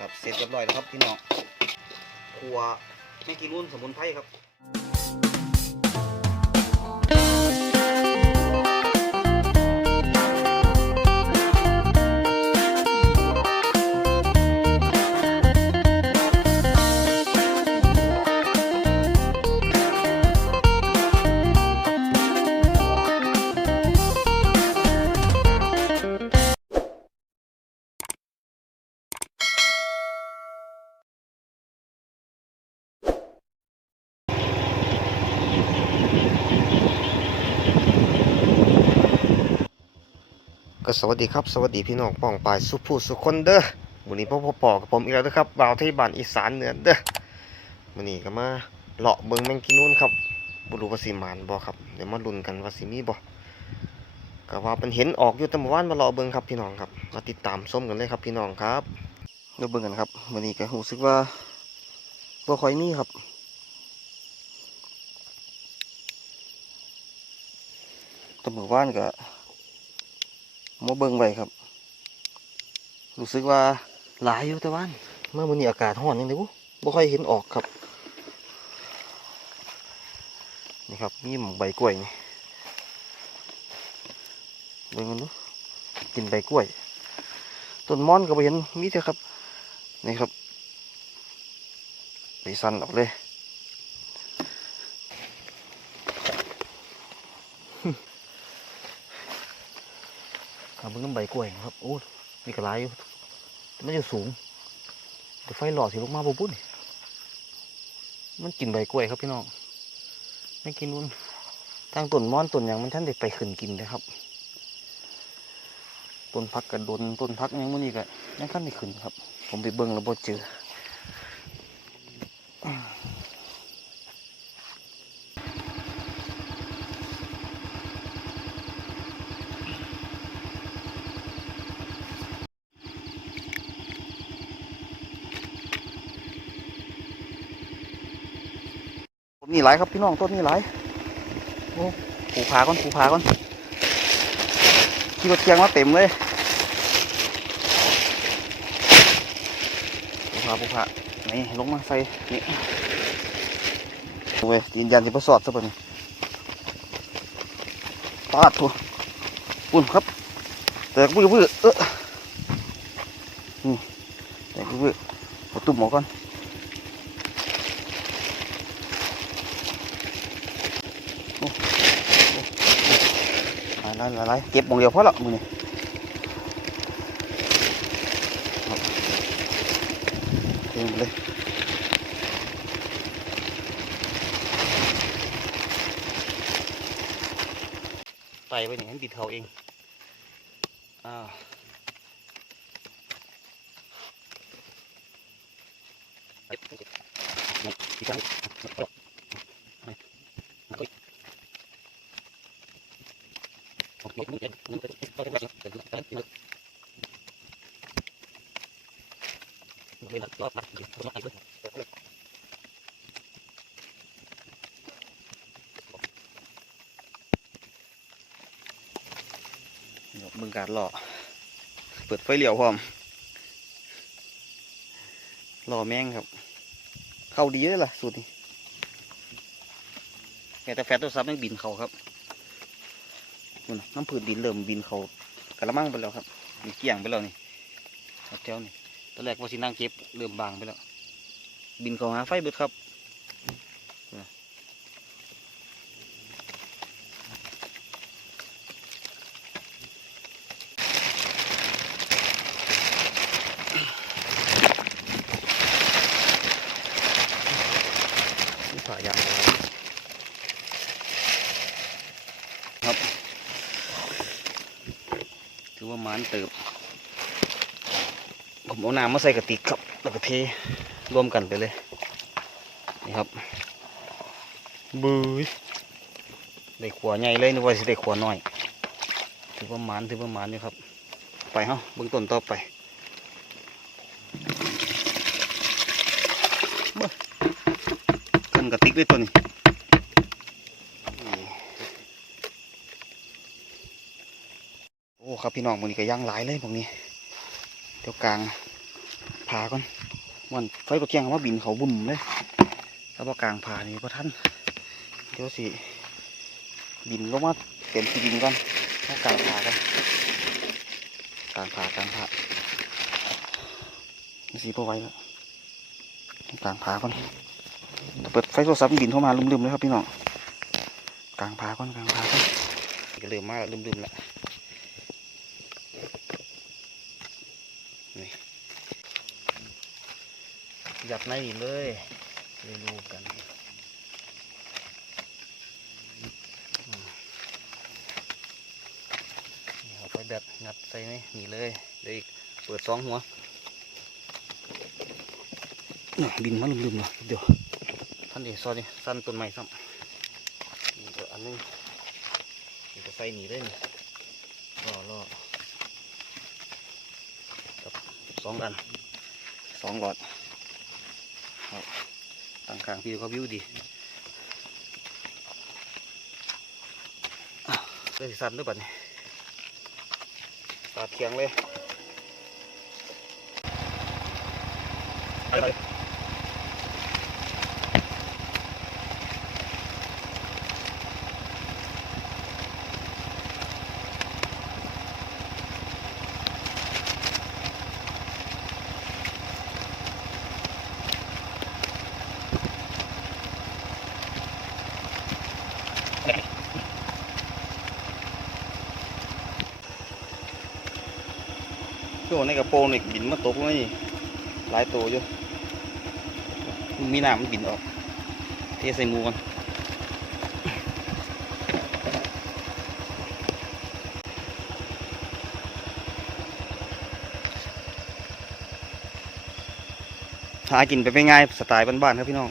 ครับเสร็จเรียบร้อยแล้วครับพี่น้องครัวไม่กี่รุ่นสมุนไพรครับ ก็สวัสดีครับ สวัสดีพี่น้องป้องปายสุภูสุคนเด้อวันนี้พ่อพ่อปอกับผมอีกแล้วนะครับบ่าวที่บ้านอีสานเหนือเด้อวันนี้ก็มาเลาะเบิงแมงกินูนครับบ่รู้ว่าสิมานบ่ครับเดี๋ยวมาลุ้นกันว่าสิมีบ่ก็ว่าเป็นเห็นออกอยู่ต่เมื่อวานมาเลาะเบิงครับพี่น้องครับมาติดตามชมกันเลยครับพี่น้องครับเดี๋ยวเบิงกันครับวันนี้ก็รู้สึกว่าบ่ค่อยมีครับต่เมื่อวานก็ มาเบิ่งไว้ครับ รู้สึกว่าหลายอยู่แต่ว่าเมื่อวันนี้อากาศร้อนยังไงบุบ่ค่อยเห็นออกครับ นี่ครับนี่หมองใบกล้วยนี่เบิ่งกันดูกินใบกล้วยต้นม่อนก็บ่เห็นมีแต่ครับ นี่ครับ ไปสั่นออกเลย ครับ เบิ่งน้ำใบกล้วยนะครับโอ้มีกระไรอยู่มันจะสูงแต่ไฟหลอดสิลงมาบ่ปุ้นมันกินใบกล้วยครับพี่น้องไม่กินนุ่นทางต้นม้อนต้นหยังมันท่านได้ไปขึ้นกินเลยครับต้นพักกระดนต้นพักยังมันนี่ก็ยังท่านได้ขึ้นครับ ผมไปเบิ่งแล้วบ่เจอ นนี้หลายครับพี่น้องต้นนี้หลายโอ้ผูผาก่อนผูผาก่อนขี่รถเกียงมาเต็มเลยผูผาผูผานี่ลงมาใส่นี่โอ้ยยืนยันจะประสอดซะป่ะนี่ปาดทัวปุ่นครับ แต่บื้อบื้อเออนี่แต่บื้อบื้อตุ่มหมอก่อน อะ ไรอะไรอะไรเก็บหมองเดียวพอละมึงนี่เต็มเลยไต่ไปนี่ให้บิดเขาเองอ้าว มึงการหล่อเปิดไฟเหลียวพร้อมหล่อแม่งครับ เข้าดีเลยล่ะสูตรนี้แต่แฟตตัวซับยังบินเขาครับ น้ำผืนดินเริ่มบินเขากระมังไปแล้วครับมีเกี่ยงไปแล้วนี่ครับแถวนี่ตอนแรกว่าสินั่งเก็บเริ่มบางไปแล้ว บินเขาหาไฟเบิดครับนี่ผ่ายางครับ ถือว่ามันเติบ ผมเอาน้ำมาใส่กระติกครับ แล้วก็เทรวมกันไปเลย นี่ครับบุยได้ขวใหญ่เลยนึกว่าสิได้ขวน้อย ถือว่ามันถือว่ามันอยู่ครับ ไปเฮาเบื้องต้นต่อไปเบ้อขึ้นกระติกด้วยตัวนี้ โอ้ ครับพี่น้องมันนี้ก็ย่างหลายเลยพวกนี้เดี๋ยวกลางผาก่อนมันไฟประเกียงว่าบินเขาบุ่มเลยถ้าว่ากลางผานี่พระท่านเดี๋ยวสิบินลงมาเต็มที่ดินก่อนเอากลางผากันกลางผากลางผาสีพอไว้แล้วกลางผาก่อนเปิดไฟโทรศัพท์บินเข้ามาลืมๆเลยครับพี่น้องกลางผาก่อนกลางผาก่อนเริ่มมาแล้วลืมๆแล้ว ยัดในนี่เลยเลยดูกันอืมนี่เอาไปแบบงัดใส่นี่นี่เลยเดี๋ยวอีกเปิดสองหัวน่ะบินมาลืมๆเลยเดี๋ยวท่านเดี๋ยวซอยนี่สั้นต้นไม้ซ้ำนี่ก็อันนึงนี่ก็ใส่หนีเลยนี่ล่อล่อกับสองอันสองหลอด ต่างกลางพี่เขาวิวดีเลยสิสั่นด้วยบัดนี้ตาเทียงเลยไปเลยช่วง ในกระโปรงนี่บินมาตกเลยหลายตัวอยู่มีน้ำมันบินออกเทใส่มูกันหากินไปไม่ง่ายสไตล์บ้านๆครับพี่น้อง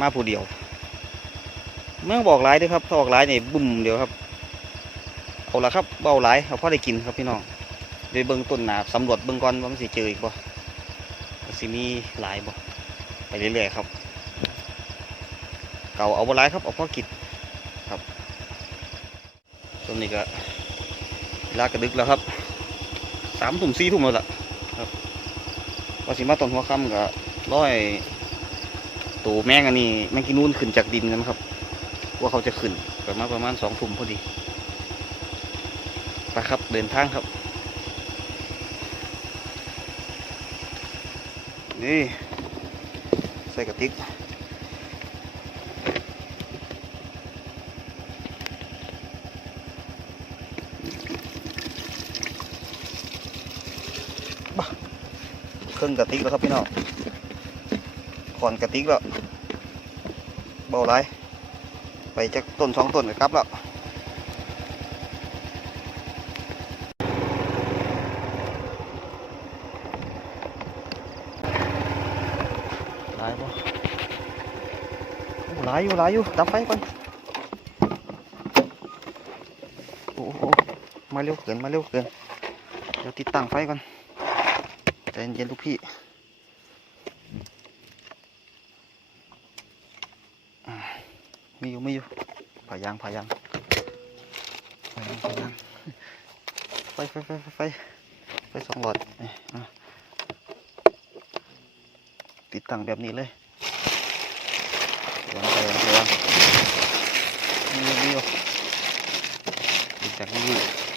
มาผู้เดียว เมื่อบอกหลายด้วยครับถ้าออกหลายนี่บุ่มเดียวครับ เอาละครับเบาหลายเอาพอได้กินครับพี่น้องโดยเบื้องต้นหนาสำรวจเบื้องก่อนว่ามันสิเจออีกบ่มันสิมีหลายบ่ไปเรื่อยๆครับ เก่าเอาบ่หลายครับเอาพอกินครับช่วงนี้ก็เวลากระดึกแล้วครับสามทุ่มสี่ทุ่มแล้วล่ะครับว่าสิมาตอนหัวค่ำก็ร้อยตูแมงอันนี้แมงกินนู่นขึ้นจากดินกันครับ ว่าเขาจะขึ้นประมาณประมาณสองทุ่มพอดี ไปครับเดินทางครับ นี่ใส่กระติกบ้าเครื่องกระติกแล้วครับพี่น้องขอนกระติกแล้วเบาไรไปจากต้นสองต้นก็กลับแล้ว หลายบ่โอ้หลายอยู่หลายอยู่ดับไฟก่อนโอ้โหมาเร็วเกินมาเร็วเกินเดี๋ยวติดตั้งไฟก่อนใจเย็นๆลูกพี่มีอยู่มีอยู่พายางพายางพายางพายางไฟไฟไฟไฟไฟไฟสองหลอดติดตั้งแบบนี้เลย เดี๋ยวไปเ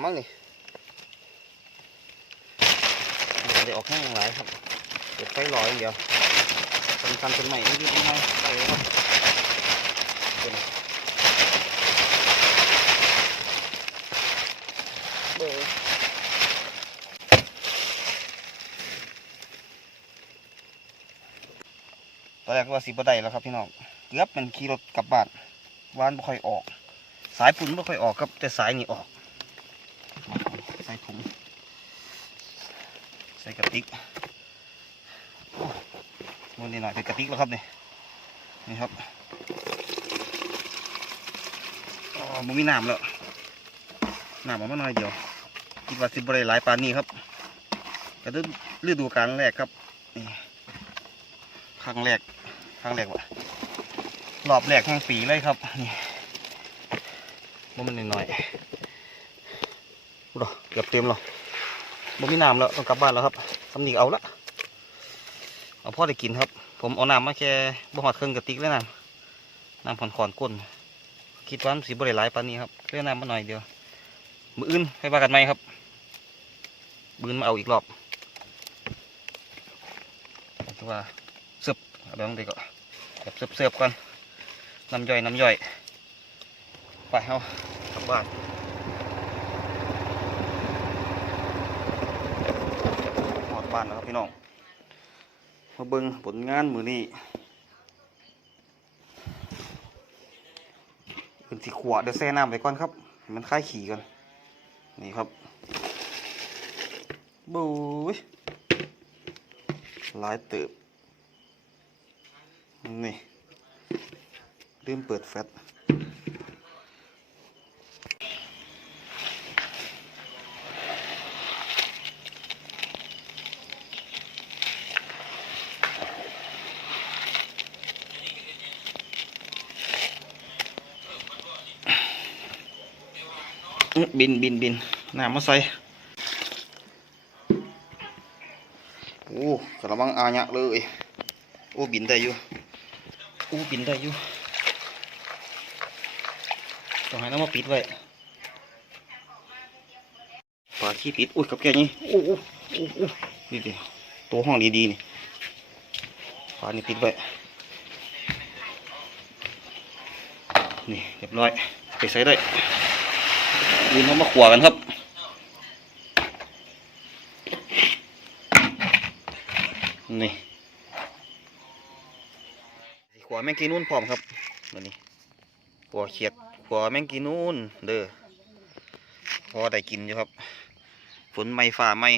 หรือมั้งนี่มันจะออกแห้งหลายครับเปิดไฟรออย่างเดียวเป็นคันเป็นใหม่นิดๆหน่อยๆไปเลยครับเบอร์ตอนแรกว่าสิบได้แล้วครับพี่น้องเกือบเป็นขี่รถกลับบ้านวานบ่ค่อยออก สายปุ่นบ่ค่อยออกครับแต่สายนี่ออก ส่ถุง ใส่กระติกโมันนี่หน่อยเป็นกระติกแล้วครับนี่นี่ครับอ๋อมันมีน้ำแล้วน้ำมันมาหน่อยเดียวคิดว่าสิบริหลายปานนี้ครับกระดูฤดูกาลแรกครับนี่ครั้งแรกครั้งแรกวะรอบแรกแห่งปีเลยครับนี่มันนิดหน่อยๆ ดูเกือบเต็มแล้วบ่มีน้ำแล้วต้องกลับบ้านแล้วครับสำนีเอาละเอาพ่อได้กินครับ ผมเอาน้ำมาแค่บ่หอดเครื่องกระติกเลยน้ำน้ำผ่อนขอนก้น คิดว่ามันสีบริหลายปานนี้ครับเรื่องน้ำมาหน่อยเดียวมืออื่นให้ว่ากันไหมครับบืนมาเอาอีกรอบต่ว่าเสิร์ฟเอาไปลงไปก็แบบเสิร์ฟเสิร์ฟก่อนน้ำย่อยน้ำย่อยไปเอากลับบ้าน หอด บ้านแล้วครับพี่น้อง มาเบิ่งผลงานมือนี้เป็นสีขวเดี๋ยวแช่น้ำไปก่อนครับ มันคลายขี่ก่อนนี่ครับบูยหลายเติบ นี่ลืมเปิดแฟต บินบินบินน้ำมาใส่โอ้กระมังอาญะเลย โอ้บินได้อยู่โอ้บินได้อยู่ต้องให้น้ำมาปิดไว้ปลาขี้ปิดอุ้ยกับแกนี่โอ้โอ้โอ้โอ้นี่ดิตัวห้องดีๆนี่ปลานี่ปิดไว้นี่เรียบร้อยไปใส่ได้ ยืนเขามาขวากันครับนี่ขวาแมงกีนูนพร้อมครับวันนี้ขวาเขียดขวาแมงกีนูนเด้อพอได้กินอยู่ครับ ฝนไม่ฝ่าไม่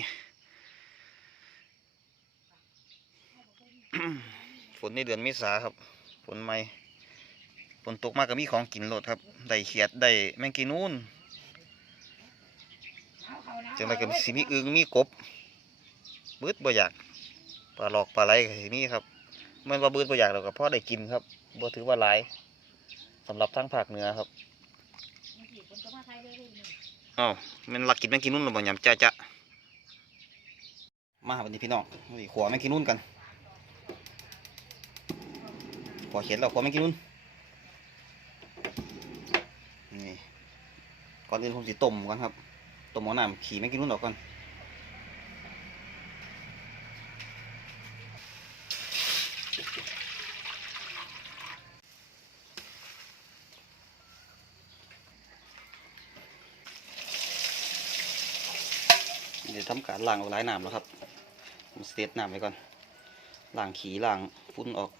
ฝนในเดือนเมษาครับ ฝนไม่ฝนตกมากก็มีของกินโลดครับ ได้เขียด ได้แมงกีนูน จังไรก็มีสิมีอึงมีกบบืดบ่อยากปลาหลอกปลาไหลก็สิมีครับมันว่าบืดบ่อยากเราก็พ่อได้กินครับบ่ถือว่าหลายสำหรับทางภาคเหนือครับอ้าวมันหลักกินแมงกินนุ่นหรือบ่ยำจ้าจ้ะมาวันนี้พี่น้องนี่ขวแมงกินนุ่นกันขวเขียนเราขวแมงกินนุ่นนี่ก่อนอื่นผมสิต้มก่อนครับ ต้มอน้ำขี่แมงกินนุ่นออกก่อนเดี๋ยวทำการล้างเอาหลายน้ำแล้วครับผมสเตทน้ำไว้ก่อนล้างขี้ล้างฝุ่นออก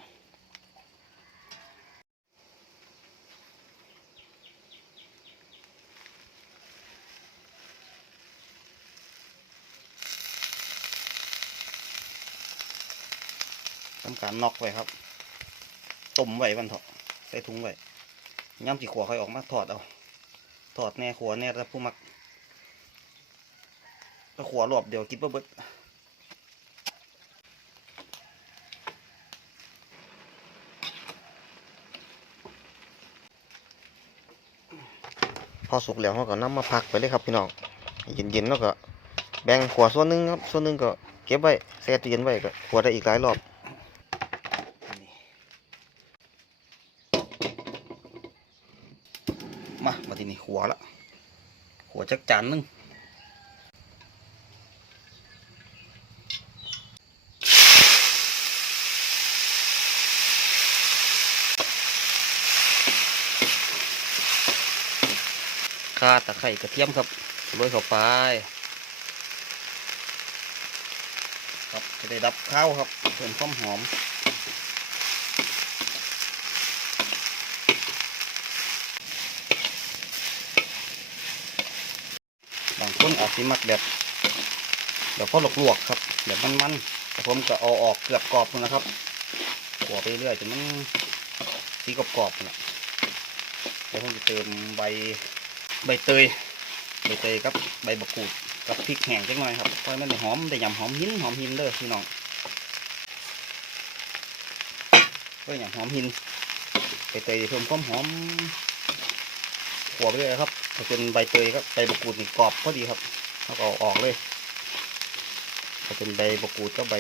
การน็อกไว้ครับ ต้มไว้วันเถอะใส่ถุงไว้ย่ำสีขวค่อยออกมาถอดเอา ถอดแน่ขัวแน่แล้วผู้มักถ้าขวารอบเดี๋ยวกินบ่เบิดพอสุกแล้วเขาก็นำมาพักไปเลยครับพี่น้องเย็นๆแล้วก็แบ่งขวส่วนหนึงครับส่วนหนึงก็เก็บไว้แช่ตู้เย็นไว้ก็ขวได้อีกหลายรอบ มามาที่นี่ ขัวละขหัวจักจานนึงข่าตะไคร่กระเทียมครับโรยเข้าไปครับจะได้ดับข้าวครับเพิ่มความหอม บางคนอาจ สิมักแบบแบบพอหลวกๆครับ แบบมันๆแต่ผมก็เอาออกเกือบกรอบแล้วนะครับขัวไปเรื่อยจนมันสีกรอบๆนะแล้วผมจะเติมใบใบเตยใบเตยกับใบมะกรูดกับพริกแห้งจังหน่อยครับเพราะมันหอมได้ยำหอมหินหอมหินเด้อพี่น้องก็อย่างหอมหินใบเตยเพิ่มความหอมขัวไปเรื่อยครับถ้าเป็นใบเตยครับใบมะกรูดนี่กรอบพอดีครับ แล้วก็เอาออกเลยถ้าเป็นใบมะกรูดก็ใบ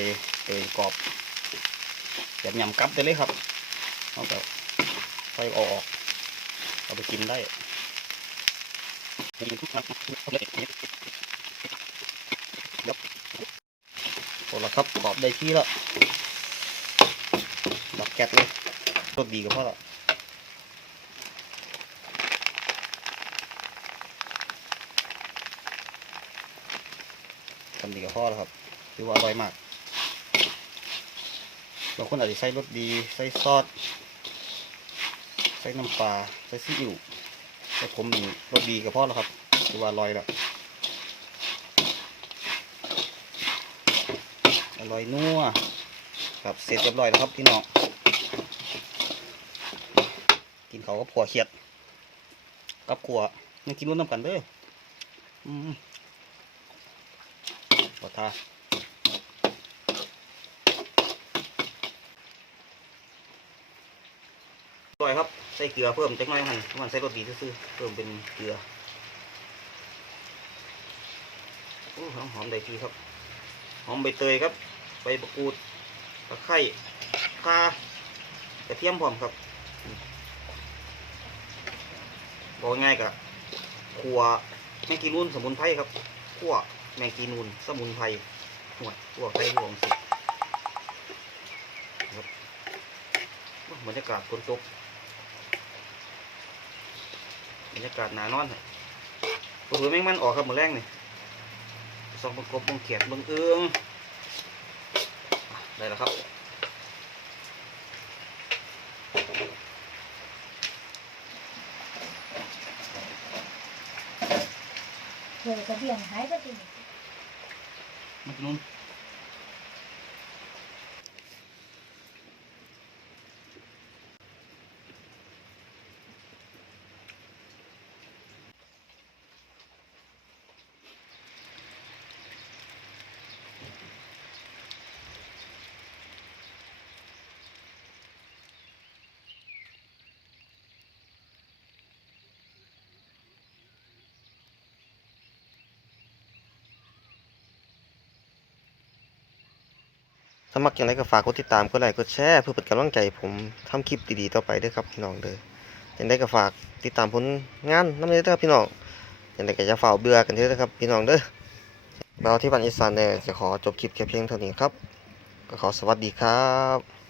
เตยกรอบแบบยำกับได้เลยครับแล้วก็ค่อยอาออก เอาไปกินได้โอ้ละครับกรอบได้ที่แล้วดับแก๊สเลยรสดีกับพ่อละ ทำดีกับพ่อแล้วครับถือว่าอร่อยมากบางคนอาจจะใส่รสดีใส่ซอสใส่น้ำปลาใส่ซีอิ๊วแต่ผมนี่รสดีกับพ่อแล้วครับถือว่าอร่อยแล้วอร่อยนัวครับเสร็จเรียบร้อยแล้วครับพี่น้องกินเขาก็ผัวเขียด กับขัวยังกินรุ่นน้ำกันเด้ออืม ทาอร่อยครับ ใส่เกลือเพิ่มจักหน่อยมันมันใส่รสดีซื่อเพิ่มเป็นเกลือโอ้หอมหอมได้ทีครับ หอมใบเตยครับใบมะกรูดตะไคร้ข่ากระเทียมพร้อมครับบอกง่ายกับขัวแมงกีนูนสมุนไพรครับขั่ว แมงกีนูน สมุนไพรหัวขั่วไทยหวงสิครับโอ้บรรยากาศฝนตกบรรยากาศหนานอนปวดหัวแมงมันออกครับมือแรงนี่สองบังกบบังเขียดบังเอืองอะได้แล้วครับเดี๋ยวกระเบียงหายไปจ ริ มัครอย่างไรก็ฝากกดติดตามกดไลค์กดแชร์เพื่อเป็นกำลังใจผมทำคลิปดีๆต่อไปด้วยครับพี่น้องเด้ออย่างไรก็ฝากติดตามผลงานน้ำเด้อครับพี่น้องอย่างไรก็จะฝ่าเบื่อกันเถอะครับพี่น้องเด้อเราที่บ้านอีสานเนี่ยจะขอจบคลิปแค่เพียงเท่านี้ครับ ก็ขอสวัสดีครับ